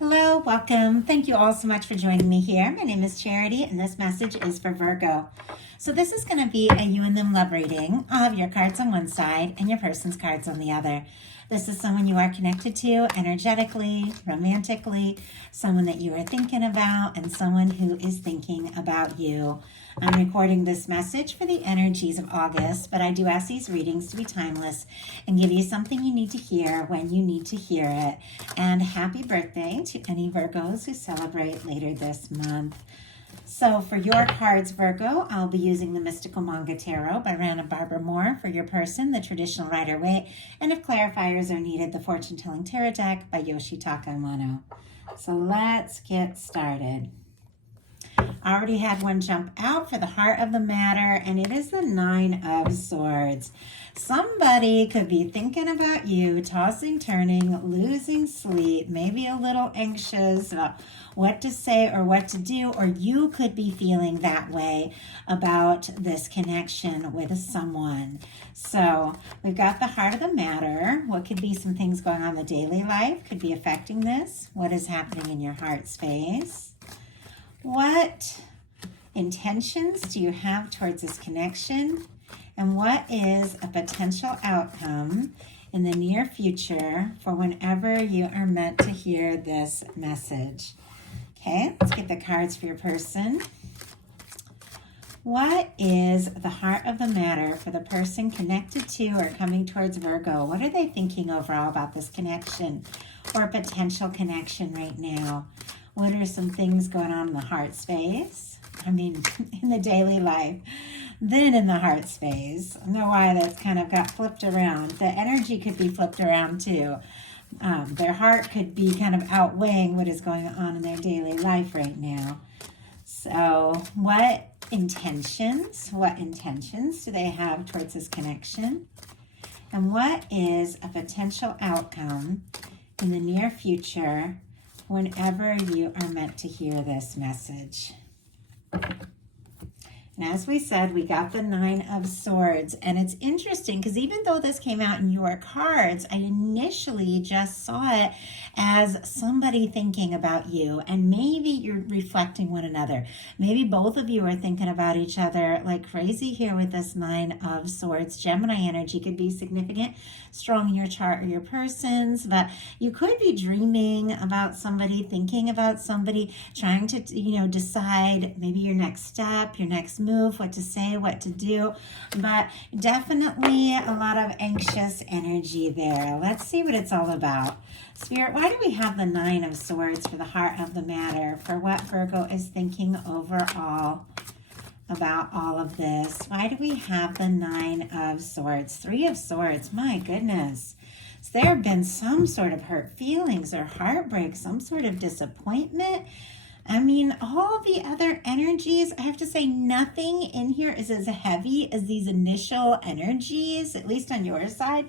Hello, welcome. Thank you all so much for joining me here. My name is Charity, and this message is for Virgo. So this is going to be a you and them love reading. I'll have your cards on one side and your person's cards on the other. This is someone you are connected to energetically, romantically, someone that you are thinking about, and someone who is thinking about you. I'm recording this message for the energies of August, but I do ask these readings to be timeless and give you something you need to hear when you need to hear it. And happy birthday to any Virgos who celebrate later this month. So for your cards, Virgo, I'll be using the Mystical Manga Tarot by Rana Barbara Moore. For your person, the Traditional Rider-Waite. And if clarifiers are needed, the Fortune Telling Tarot Deck by Yoshitaka Amano. So let's get started. I already had one jump out for the heart of the matter, and it is the Nine of Swords. Somebody could be thinking about you, tossing, turning, losing sleep, maybe a little anxious about what to say or what to do, or you could be feeling that way about this connection with someone. So we've got the heart of the matter. What could be some things going on in the daily life could be affecting this? What is happening in your heart space? What intentions do you have towards this connection? And what is a potential outcome in the near future for whenever you are meant to hear this message? Okay, let's get the cards for your person. What is the heart of the matter for the person connected to or coming towards Virgo? What are they thinking overall about this connection or potential connection right now? What are some things going on in the heart space? I mean, in the daily life. Then in the heart space. I don't know why that's kind of got flipped around. The energy could be flipped around too. Their heart could be kind of outweighing what is going on in their daily life right now. So what intentions do they have towards this connection? And what is a potential outcome in the near future whenever you are meant to hear this message? And as we said, we got the Nine of Swords. And it's interesting because even though this came out in your cards, I initially just saw it as somebody thinking about you. And maybe you're reflecting one another. Maybe both of you are thinking about each other like crazy here with this Nine of Swords. Gemini energy could be significant, strong in your chart or your person's. But you could be dreaming about somebody, thinking about somebody, trying to, decide maybe your next step, your next move, what to say, what to do, but definitely a lot of anxious energy there. Let's see what it's all about. Spirit, why do we have the Nine of Swords for the heart of the matter, for what Virgo is thinking overall about all of this? Why do we have the Nine of Swords? Three of Swords, my goodness. So there have been some sort of hurt feelings or heartbreak, some sort of disappointment. I mean, all the other energies, I have to say nothing in here is as heavy as these initial energies, at least on your side.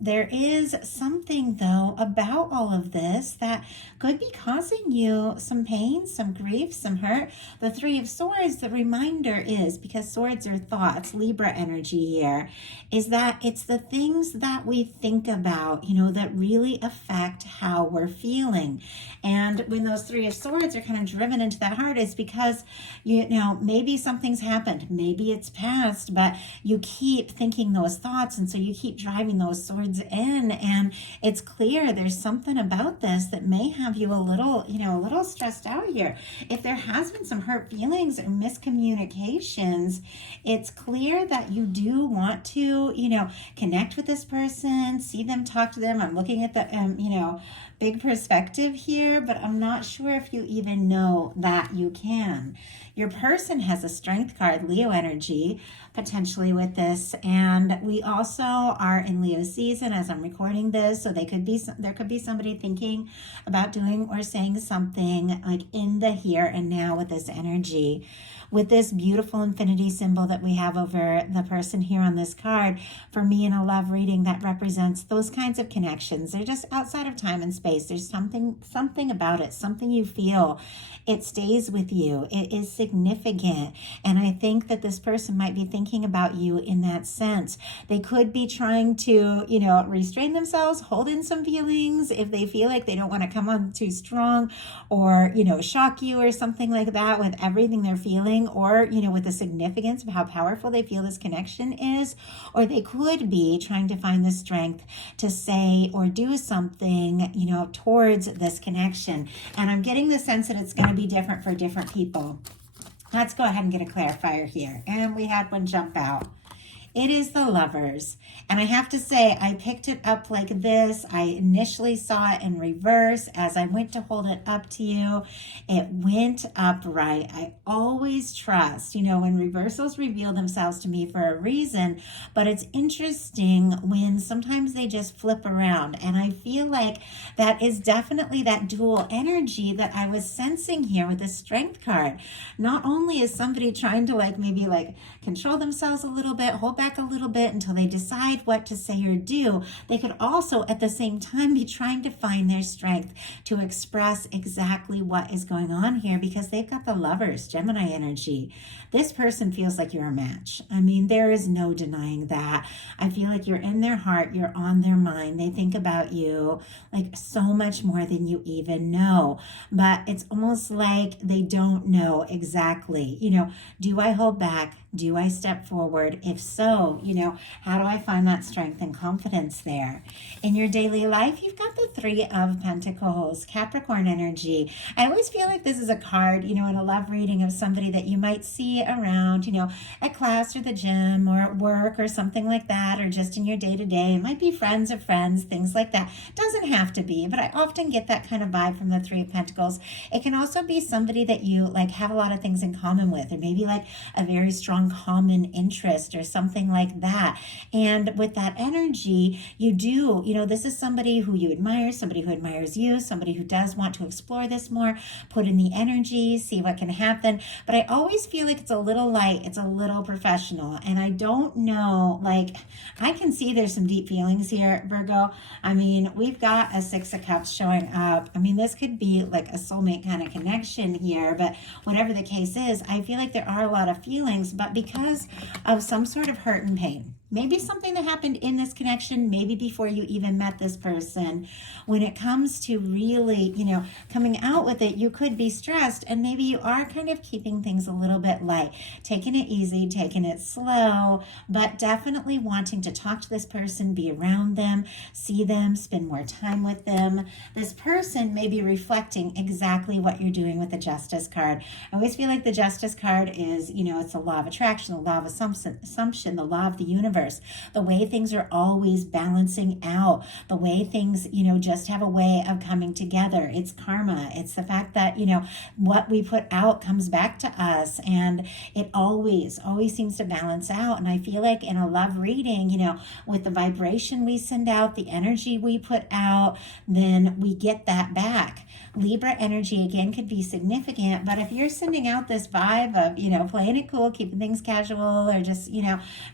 There is something, though, about all of this that could be causing you some pain, some grief, some hurt. The Three of Swords, the reminder is, because swords are thoughts, Libra energy here, is that it's the things that we think about, that really affect how we're feeling. And when those Three of Swords are kind of driven into that heart, it's because, maybe something's happened, maybe it's past, but you keep thinking those thoughts, and so you keep driving those swords in, and it's clear there's something about this that may have you a little stressed out here. If there has been some hurt feelings or miscommunications, it's clear that you do want to, connect with this person, see them, talk to them. I'm looking at the, big perspective here, but I'm not sure if you even know that you can. Your person has a strength card, Leo energy, potentially with this, and we also are in Leo season as I'm recording this, so there could be somebody thinking about doing or saying something like in the here and now with this energy. with this beautiful infinity symbol that we have over the person here on this card, for me in a love reading, that represents those kinds of connections. They're just outside of time and space. There's something about it, something you feel. It stays with you. It is significant. And I think that this person might be thinking about you in that sense. They could be trying to, restrain themselves, hold in some feelings if they feel like they don't want to come on too strong, or, shock you or something like that with everything they're feeling, or, with the significance of how powerful they feel this connection is. Or they could be trying to find the strength to say or do something, towards this connection. And I'm getting the sense that it's going to be different for different people. Let's go ahead and get a clarifier here. And we had one jump out. It is the Lovers. And I have to say, I picked it up like this. I initially saw it in reverse. As I went to hold it up to you, it went upright. I always trust, when reversals reveal themselves to me for a reason. But it's interesting when sometimes they just flip around. And I feel like that is definitely that dual energy that I was sensing here with the Strength card. Not only is somebody trying to maybe control themselves a little bit, hold back a little bit until they decide what to say or do, they could also at the same time be trying to find their strength to express exactly what is going on here, because they've got the Lovers, Gemini energy. This person feels like you're a match. I mean, there is no denying that. I feel like you're in their heart, you're on their mind. They think about you so much more than you even know. But it's almost like they don't know exactly, do I hold back? Do I step forward? If so, how do I find that strength and confidence there? In your daily life, you've got the Three of Pentacles, Capricorn energy. I always feel like this is a card, in a love reading of somebody that you might see around, at class or the gym or at work or something like that, or just in your day-to-day. It might be friends of friends, things like that. Doesn't have to be, but I often get that kind of vibe from the Three of Pentacles. It can also be somebody that you have a lot of things in common with, or maybe a very strong common interest or something like that. And with that energy, you do, this is somebody who you admire, somebody who admires you, somebody who does want to explore this more, put in the energy, see what can happen. But I always feel like it's a little light, it's a little professional. And I don't know, I can see there's some deep feelings here, Virgo. I mean, we've got a Six of Cups showing up. I mean, this could be a soulmate kind of connection here, but whatever the case is, I feel like there are a lot of feelings, but because of some sort of hurt and pain, maybe something that happened in this connection, maybe before you even met this person, when it comes to really, coming out with it, you could be stressed, and maybe you are kind of keeping things a little bit light, taking it easy, taking it slow, but definitely wanting to talk to this person, be around them, see them, spend more time with them. This person may be reflecting exactly what you're doing with the Justice card. I always feel like the Justice card is, it's the law of attraction, the law of assumption, the law of the universe. The way things are always balancing out, the way things, just have a way of coming together. It's karma. It's the fact that, what we put out comes back to us, and it always seems to balance out. And I feel like in a love reading, with the vibration we send out, the energy we put out, then we get that back. Libra energy, again, could be significant, but if you're sending out this vibe of, playing it cool, keeping things casual, or just,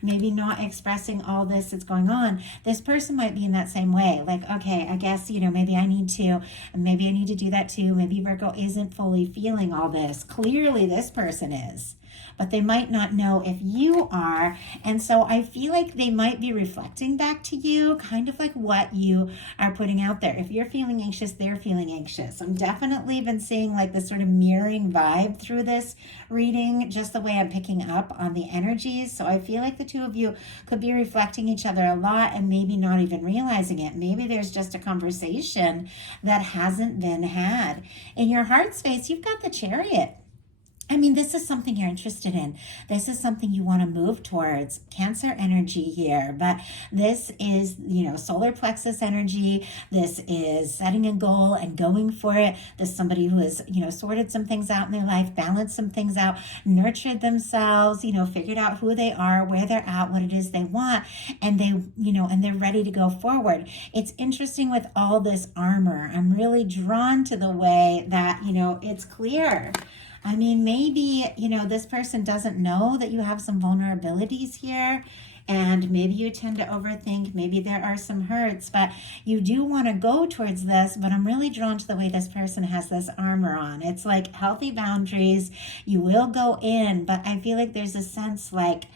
maybe not expressing all this that's going on, this person might be in that same way. Okay, I guess, maybe I need to do that too. Maybe Virgo isn't fully feeling all this. Clearly this person is, but they might not know if you are. And so I feel like they might be reflecting back to you kind of what you are putting out there. If you're feeling anxious, they're feeling anxious. I'm definitely been seeing this sort of mirroring vibe through this reading, just the way I'm picking up on the energies. So I feel like the two of you could be reflecting each other a lot and maybe not even realizing it. Maybe there's just a conversation that hasn't been had. In your heart space, you've got the Chariot. I mean, this is something you're interested in. This is something you want to move towards. Cancer energy here, but this is, solar plexus energy. This is setting a goal and going for it. This is somebody who has, sorted some things out in their life, balanced some things out, nurtured themselves, figured out who they are, where they're at, what it is they want, and they're ready to go forward. It's interesting with all this armor. I'm really drawn to the way that, it's clear. I mean, maybe, this person doesn't know that you have some vulnerabilities here. And maybe you tend to overthink. Maybe there are some hurts, but you do want to go towards this. But I'm really drawn to the way this person has this armor on. It's like healthy boundaries. You will go in, but I feel like there's a sense like,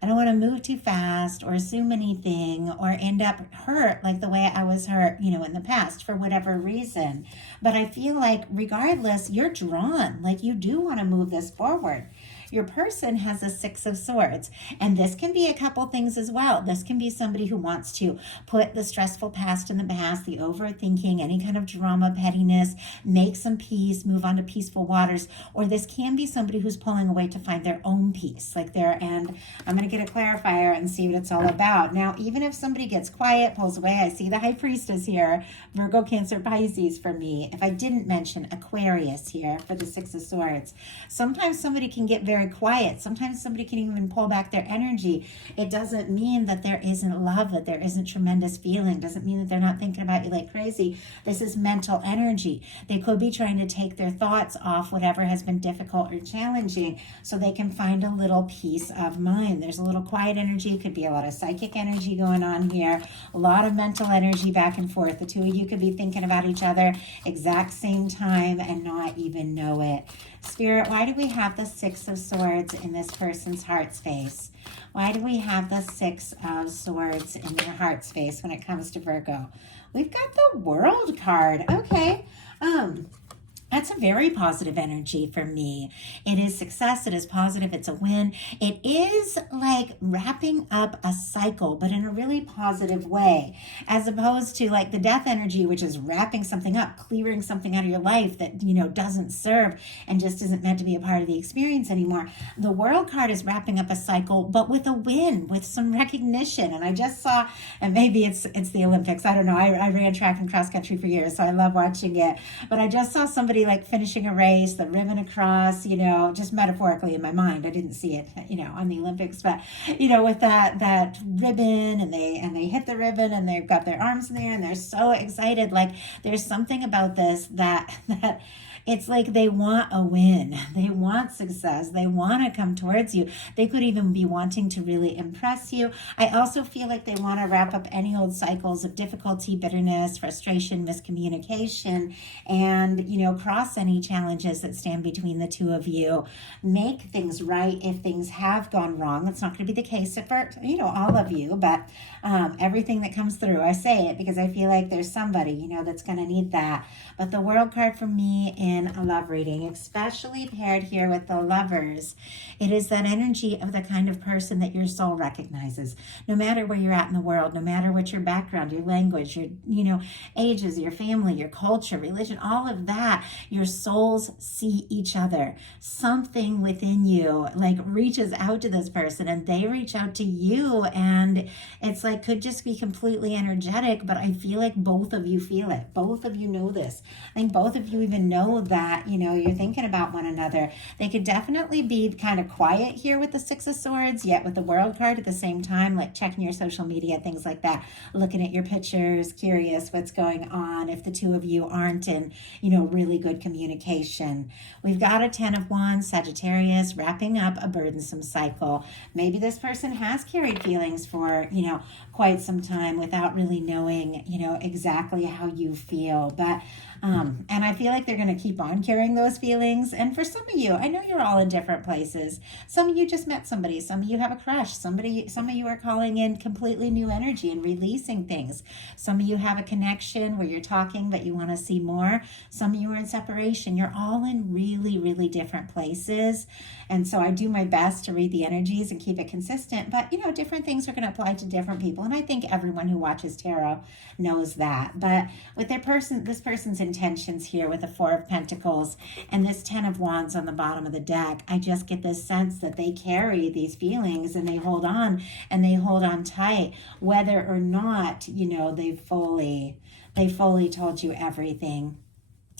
I don't want to move too fast or assume anything or end up hurt like the way I was hurt, in the past for whatever reason. But I feel like regardless, you're drawn, like you do want to move this forward. Your person has a Six of Swords, and this can be a couple things as well. This can be somebody who wants to put the stressful past in the past, the overthinking, any kind of drama, pettiness, make some peace, move on to peaceful waters. Or this can be somebody who's pulling away to find their own peace, and I'm going to get a clarifier and see what it's all about. Now, even if somebody gets quiet, pulls away, I see the High Priestess here, Virgo, Cancer, Pisces for me. If I didn't mention Aquarius here for the Six of Swords, sometimes somebody can get very quiet. Sometimes somebody can even pull back their energy. It doesn't mean that there isn't love, that there isn't tremendous feeling. Doesn't mean that they're not thinking about you like crazy. This is mental energy. They could be trying to take their thoughts off whatever has been difficult or challenging so they can find a little peace of mind. There's a little quiet energy. It could be a lot of psychic energy going on here. A lot of mental energy back and forth. The two of you could be thinking about each other exact same time and not even know it. Spirit, why do we have the Six of Swords in this person's heart space? Why do we have the Six of Swords in your heart space when it comes to Virgo? We've got the World card. Okay. That's a very positive energy for me. It is success. It is positive. It's a win. It is like wrapping up a cycle, but in a really positive way, as opposed to like the death energy, which is wrapping something up, clearing something out of your life that, doesn't serve and just isn't meant to be a part of the experience anymore. The World card is wrapping up a cycle, but with a win, with some recognition. And I just saw, and maybe it's the Olympics. I don't know. I ran track and cross country for years, so I love watching it. But I just saw somebody like finishing a race, the ribbon across, just metaphorically in my mind. I didn't see it, on the Olympics, but with that ribbon, and they hit the ribbon and they've got their arms in there and they're so excited. Like there's something about this that it's like they want a win. They want success. They want to come towards you. They could even be wanting to really impress you. I also feel like they want to wrap up any old cycles of difficulty, bitterness, frustration, miscommunication, and, cross any challenges that stand between the two of you. Make things right if things have gone wrong. That's not going to be the case for, all of you, but everything that comes through, I say it because I feel like there's somebody, that's going to need that. But the World card for me in a love reading, especially paired here with the Lovers, it is that energy of the kind of person that your soul recognizes. No matter where you're at in the world, no matter what your background, your language, your ages, your family, your culture, religion, all of that, your souls see each other. Something within you like reaches out to this person and they reach out to you, and it's like could just be completely energetic, but I feel like both of you feel it. Both of you know this. I think both of you even know that, you're thinking about one another. They could definitely be kind of quiet here with the Six of Swords, yet with the World card at the same time, like checking your social media, things like that, looking at your pictures, curious what's going on if the two of you aren't in, really good communication. We've got a Ten of Wands, Sagittarius, wrapping up a burdensome cycle. Maybe this person has carried feelings for, quite some time without really knowing, exactly how you feel. But and I feel like they're going to keep on carrying those feelings. And for some of you, I know you're all in different places. Some of you just met somebody. Some of you have a crush. Some of you are calling in completely new energy and releasing things. Some of you have a connection where you're talking, but you want to see more. Some of you are in separation. You're all in really, really different places. And so I do my best to read the energies and keep it consistent. But, different things are going to apply to different people. And I think everyone who watches tarot knows that. But with this person's intentions here with the Four of Pentacles and this Ten of Wands on the bottom of the deck, I just get this sense that they carry these feelings and they hold on tight, whether or not, they fully told you everything.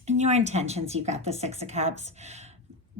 And your intentions, you've got the Six of Cups.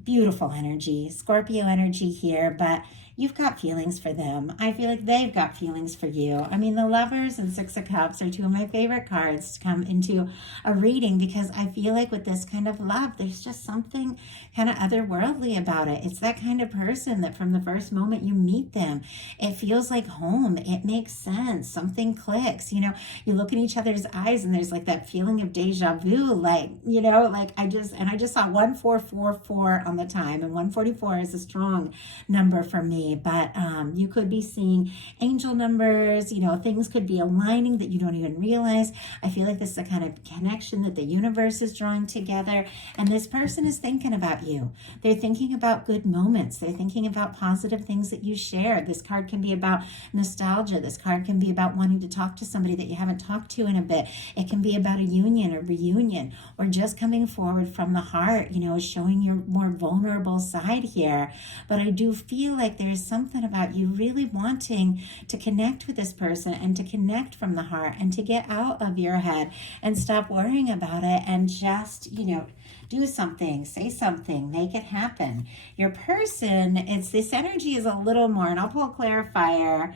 Beautiful energy, Scorpio energy here, but you've got feelings for them. I feel like they've got feelings for you. I mean, the Lovers and Six of Cups are two of my favorite cards to come into a reading, because I feel like with this kind of love, there's just something kind of otherworldly about it. It's that kind of person that from the first moment you meet them, it feels like home. It makes sense. Something clicks. You know, you look in each other's eyes and there's like that feeling of deja vu. Like, you know, like I just saw 1444 on the time, and 144 is a strong number for me. But you could be seeing angel numbers, you know, things could be aligning that you don't even realize. I feel like this is a kind of connection that the universe is drawing together, and this person is thinking about you. They're thinking about good moments. They're thinking about positive things that you share. This card can be about nostalgia. This card can be about wanting to talk to somebody that you haven't talked to in a bit. It can be about a union or reunion, or just coming forward from the heart, you know, showing your more vulnerable side here. But I do feel like there's something about you really wanting to connect with this person, and to connect from the heart, and to get out of your head and stop worrying about it, and just, you know, do something, say something, make it happen. Your person, this energy is a little more, and I'll pull a clarifier,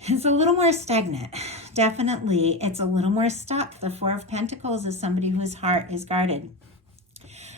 it's a little more stagnant. Definitely, it's a little more stuck. The Four of Pentacles is somebody whose heart is guarded.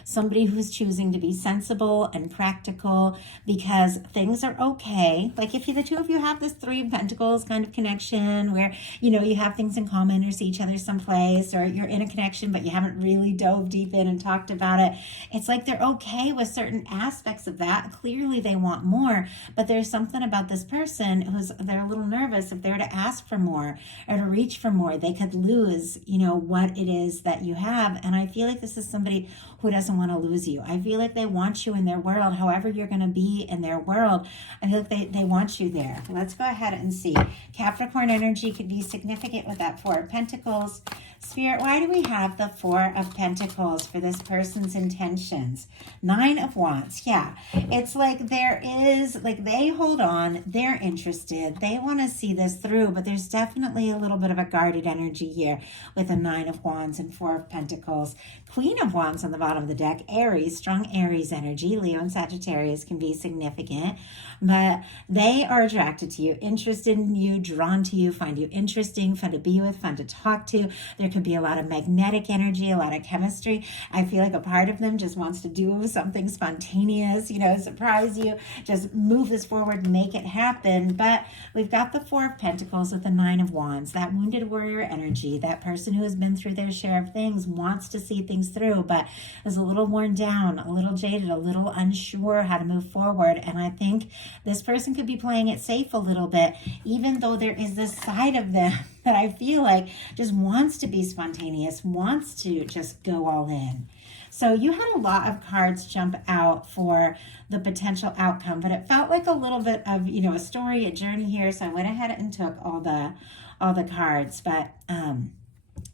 Somebody who's choosing to be sensible and practical because things are okay. Like if the two of you have this Three of Pentacles kind of connection where, you know, you have things in common or see each other someplace, or you're in a connection but you haven't really dove deep in and talked about it. It's like they're okay with certain aspects of that. Clearly they want more, but there's something about this person they're a little nervous if they're to ask for more or to reach for more. They could lose, you know, what it is that you have. And I feel like this is somebody who doesn't want to lose you. I feel like they want you in their world, however you're going to be in their world. I feel like they want you there. Let's go ahead and see. Capricorn energy could be significant with that Four of Pentacles. Spirit, why do we have the Four of Pentacles for this person's intentions? Nine of Wands. Yeah, it's like there is, like they hold on, they're interested, they want to see this through, but there's definitely a little bit of a guarded energy here with a Nine of Wands and Four of Pentacles. Queen of Wands on the bottom of the deck. Aries, strong Aries energy. Leo and Sagittarius can be significant, but they are attracted to you, interested in you, drawn to you, find you interesting, fun to be with, fun to talk to. There could be a lot of magnetic energy, a lot of chemistry. I feel like a part of them just wants to do something spontaneous, you know, surprise you, just move this forward, make it happen. But we've got the Four of Pentacles with the Nine of Wands, that wounded warrior energy, that person who has been through their share of things, wants to see things through, but is a little worn down, a little jaded, a little unsure how to move forward. And I think this person could be playing it safe a little bit, even though there is this side of them that I feel like just wants to be spontaneous, wants to just go all in. So you had a lot of cards jump out for the potential outcome, but it felt like a little bit of, you know, a story, a journey here. So I went ahead and took all the cards. But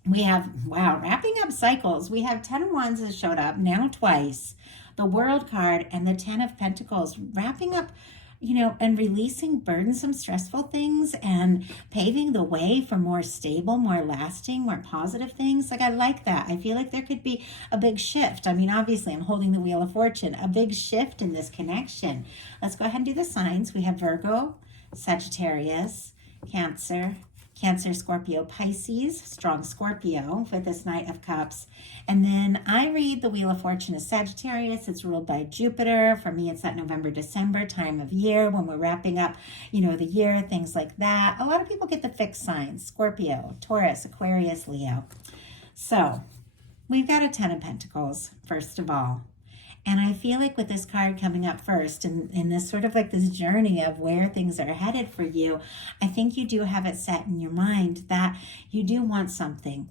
we have, wow, wrapping up cycles. We have 10 of Wands has showed up now twice, the World card, and the 10 of Pentacles, wrapping up, you know, and releasing burdensome, stressful things and paving the way for more stable, more lasting, more positive things. Like, I like that. I feel like there could be a big shift. I mean, obviously, I'm holding the Wheel of Fortune, a big shift in this connection. Let's go ahead and do the signs. We have Virgo, Sagittarius, Cancer, Scorpio, Pisces, strong Scorpio with this Knight of Cups. And then I read the Wheel of Fortune as Sagittarius. It's ruled by Jupiter. For me, it's that November, December time of year when we're wrapping up, you know, the year, things like that. A lot of people get the fixed signs: Scorpio, Taurus, Aquarius, Leo. So we've got a 10 of Pentacles, first of all. And I feel like with this card coming up first, and in this sort of like this journey of where things are headed for you, I think you do have it set in your mind that you do want something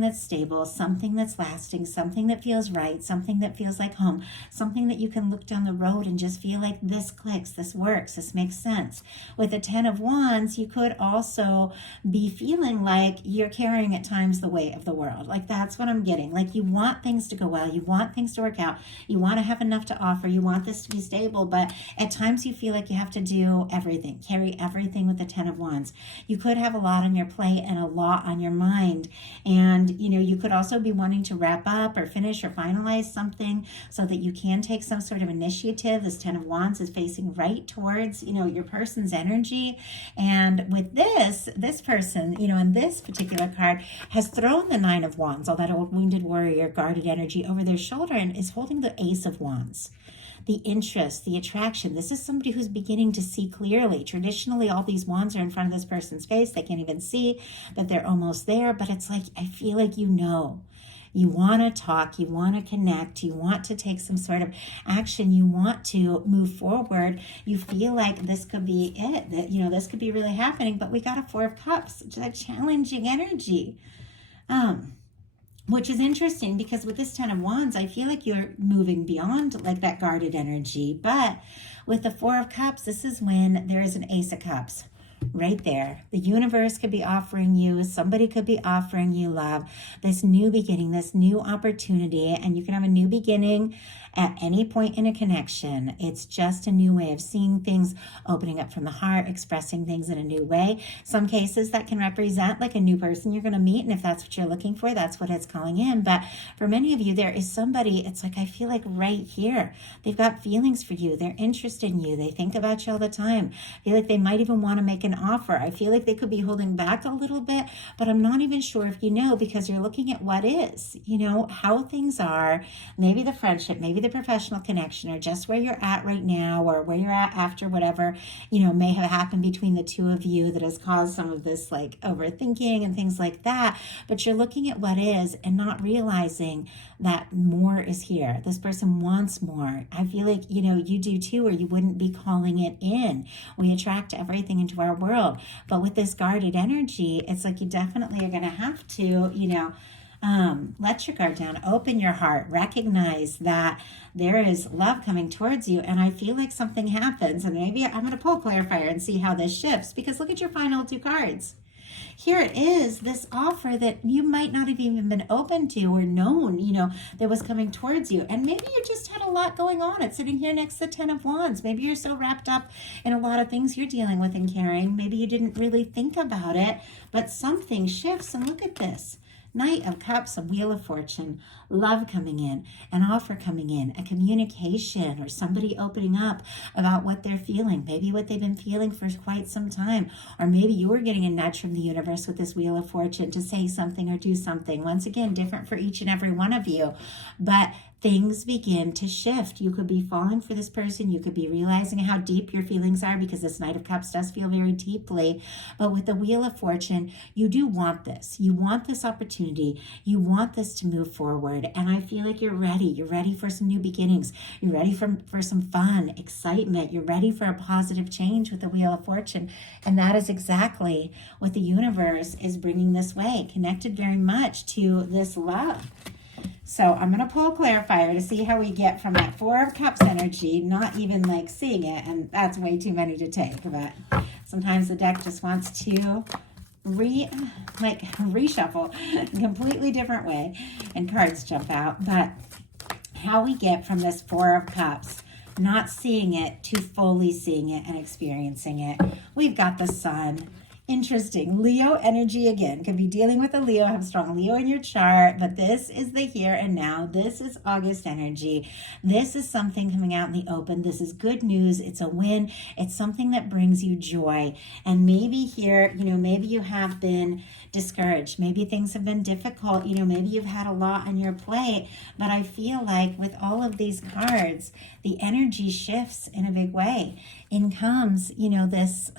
that's stable, something that's lasting, something that feels right, something that feels like home, something that you can look down the road and just feel like this clicks, this works, this makes sense. With the 10 of Wands, you could also be feeling like you're carrying at times the weight of the world. Like, that's what I'm getting. Like, you want things to go well, you want things to work out, you want to have enough to offer, you want this to be stable, but at times you feel like you have to do everything, carry everything with the 10 of Wands. You could have a lot on your plate and a lot on your mind, And, you know, you could also be wanting to wrap up or finish or finalize something so that you can take some sort of initiative. This Ten of Wands is facing right towards, you know, your person's energy. And with this person, you know, in this particular card, has thrown the Nine of Wands, all that old wounded warrior guarded energy, over their shoulder and is holding the Ace of Wands. The interest, the attraction. This is somebody who's beginning to see clearly. Traditionally, all these wands are in front of this person's face. They can't even see that they're almost there, but it's like, I feel like you know. You want to talk, you want to connect, you want to take some sort of action, you want to move forward. You feel like this could be it, that, you know, this could be really happening, but we got a Four of Cups, a challenging energy. Which is interesting because with this Ten of Wands, I feel like you're moving beyond like that guarded energy. But with the Four of Cups, this is when there is an Ace of Cups right there. The universe could be offering you, somebody could be offering you love, this new beginning, this new opportunity, and you can have a new beginning at any point in a connection. It's just a new way of seeing things, opening up from the heart, expressing things in a new way. Some cases that can represent like a new person you're going to meet, and if that's what you're looking for, that's what it's calling in. But for many of you, there is somebody, it's like, I feel like right here, they've got feelings for you, they're interested in you, they think about you all the time. I feel like they might even want to make an offer. I feel like they could be holding back a little bit, but I'm not even sure if you know, because you're looking at what is, you know, how things are, maybe the friendship, maybe the professional connection, or just where you're at right now, or where you're at after whatever, you know, may have happened between the two of you that has caused some of this like overthinking and things like that. But you're looking at what is and not realizing that more is here. This person wants more. I feel like, you know, you do too, or you wouldn't be calling it in. We attract everything into our world. But with this guarded energy, it's like you definitely are going to have to, you know, let your guard down, open your heart, recognize that there is love coming towards you. And I feel like something happens, and maybe I'm going to pull a clarifier and see how this shifts, because look at your final two cards. Here it is, this offer that you might not have even been open to or known, you know, that was coming towards you. And maybe you just had a lot going on. It's sitting here next to the Ten of Wands. Maybe you're so wrapped up in a lot of things you're dealing with and carrying. Maybe you didn't really think about it, but something shifts. And look at this. Knight of Cups, a Wheel of Fortune, love coming in, an offer coming in, a communication, or somebody opening up about what they're feeling, maybe what they've been feeling for quite some time, or maybe you're getting a nudge from the universe with this Wheel of Fortune to say something or do something. Once again, different for each and every one of you, but things begin to shift. You could be falling for this person. You could be realizing how deep your feelings are, because this Knight of Cups does feel very deeply. But with the Wheel of Fortune, you do want this. You want this opportunity. You want this to move forward. And I feel like you're ready. You're ready for some new beginnings. You're ready for some fun, excitement. You're ready for a positive change with the Wheel of Fortune. And that is exactly what the universe is bringing this way, connected very much to this love. So I'm going to pull a clarifier to see how we get from that Four of Cups energy, not even like seeing it, and that's way too many to take, but sometimes the deck just wants to reshuffle a completely different way and cards jump out. But how we get from this Four of Cups, not seeing it, to fully seeing it and experiencing it. We've got the Sun. Interesting. Leo energy again. Could be dealing with a Leo, have strong Leo in your chart, but this is the here and now. This is August energy. This is something coming out in the open. This is good news. It's a win. It's something that brings you joy. And maybe here, you know, maybe you have been discouraged. Maybe things have been difficult. You know, maybe you've had a lot on your plate, but I feel like with all of these cards, the energy shifts in a big way. In comes, you know, this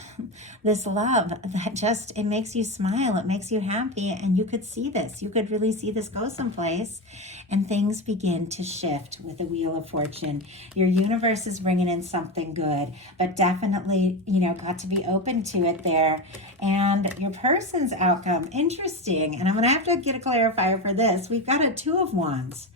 love that just, it makes you smile, it makes you happy, and you could see this. You could really see this go someplace, and things begin to shift with the Wheel of Fortune. Your universe is bringing in something good, but definitely, you know, got to be open to it there. And your person's outcome, interesting, and I'm going to have to get a clarifier for this. We've got a Two of Wands.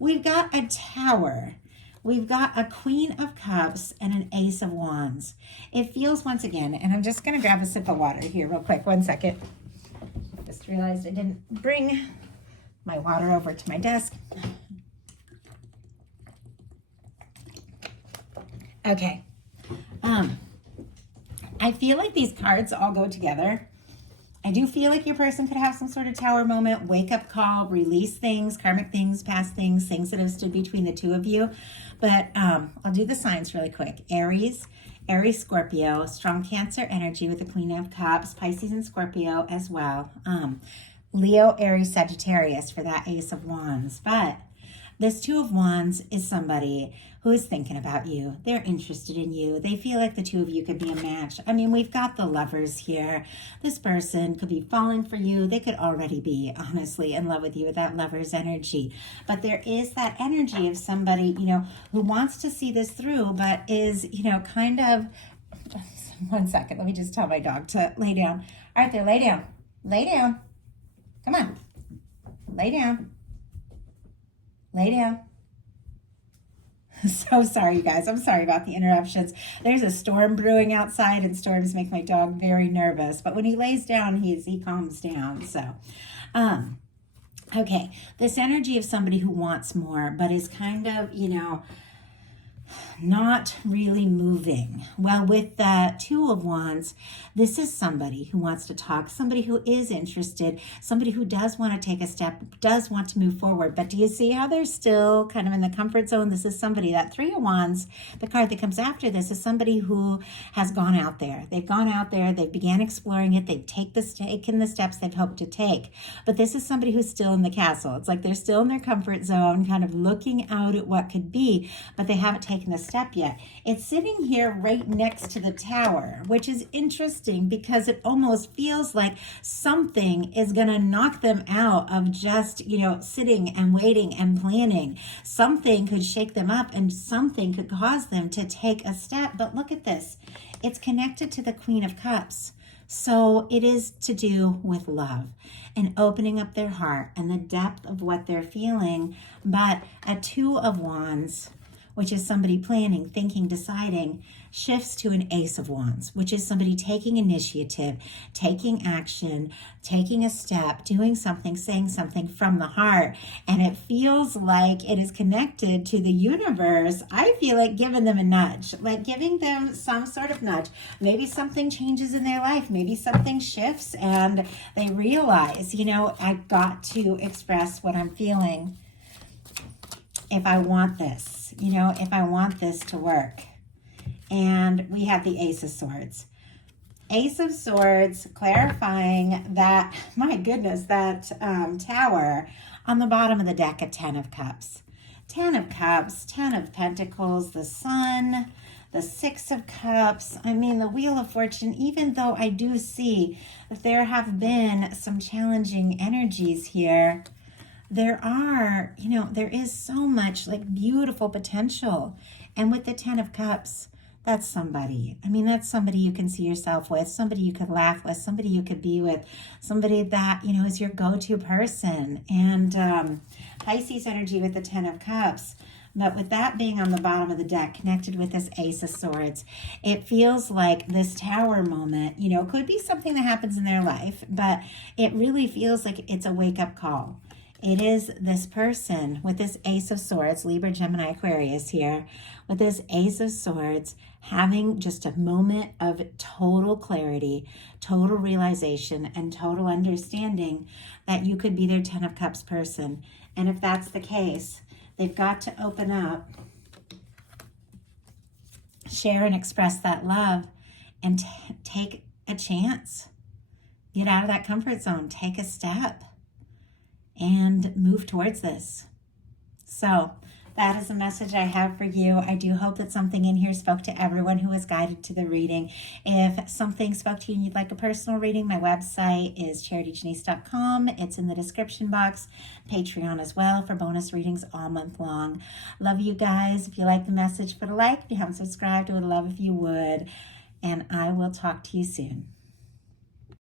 We've got a Tower. We've got a Queen of Cups and an Ace of Wands. It feels, once again, and I'm just going to grab a sip of water here real quick. 1 second. Just realized I didn't bring my water over to my desk. Okay. I feel like these cards all go together. I do feel like your person could have some sort of tower moment, wake up call, release things, karmic things, past things, things that have stood between the two of you. But I'll do the signs really quick. Aries, Scorpio, strong Cancer energy with the Queen of Cups, Pisces and Scorpio as well. Leo, Aries, Sagittarius for that Ace of Wands. But this Two of Wands is somebody who is thinking about you. They're interested in you. They feel like the two of you could be a match. I mean, we've got the Lovers here. This person could be falling for you. They could already be, honestly, in love with you with that Lover's energy. But there is that energy of somebody, who wants to see this through, but is, kind of... One second. Let me just tell my dog to lay down. Arthur, lay down. Lay down. Come on. Lay down. Lay down. So sorry, you guys. I'm sorry about the interruptions. There's a storm brewing outside, and storms make my dog very nervous. But when he lays down, he calms down. So, okay. This energy of somebody who wants more, but is kind of, not really moving. Well, with the Two of Wands, this is somebody who wants to talk, somebody who is interested, somebody who does want to take a step, does want to move forward. But do you see how they're still kind of in the comfort zone? This is somebody, that Three of Wands, the card that comes after this, is somebody who has gone out there. They've gone out there, they began exploring it, they've taken the steps they've hoped to take. But this is somebody who's still in the castle. It's like they're still in their comfort zone, kind of looking out at what could be, but they haven't taken the step yet. It's sitting here right next to the Tower, which is interesting because it almost feels like something is going to knock them out of just, sitting and waiting and planning. Something could shake them up and something could cause them to take a step. But look at this. It's connected to the Queen of Cups. So it is to do with love and opening up their heart and the depth of what they're feeling. But a Two of Wands, which is somebody planning, thinking, deciding, shifts to an Ace of Wands, which is somebody taking initiative, taking action, taking a step, doing something, saying something from the heart. And it feels like it is connected to the universe. I feel like giving them a nudge, like giving them some sort of nudge. Maybe something changes in their life. Maybe something shifts and they realize, I've got to express what I'm feeling if I want this. If I want this to work. And we have the Ace of Swords. Ace of Swords clarifying that, my goodness, that Tower on the bottom of the deck, a Ten of Cups. Ten of Cups, Ten of Pentacles, the Sun, the Six of Cups. I mean, the Wheel of Fortune, even though I do see that there have been some challenging energies here, there is so much beautiful potential. And with the Ten of Cups, that's somebody. That's somebody you can see yourself with, somebody you could laugh with, somebody you could be with, somebody that, is your go-to person. And Pisces energy with the Ten of Cups. But with that being on the bottom of the deck, connected with this Ace of Swords, it feels like this Tower moment, could be something that happens in their life, but it really feels like it's a wake-up call. It is this person with this Ace of Swords, Libra, Gemini, Aquarius here, with this Ace of Swords, having just a moment of total clarity, total realization, and total understanding that you could be their Ten of Cups person. And if that's the case, they've got to open up, share and express that love, and take a chance. Get out of that comfort zone. Take a step. And move towards this. So that is a message I have for you. I do hope that something in here spoke to everyone who was guided to the reading. If something spoke to you and you'd like a personal reading, my website is charityjanice.com. It's in the description box. Patreon as well for bonus readings all month long. Love you guys. If you like the message, put a like. If you haven't subscribed, I would love if you would. And I will talk to you soon.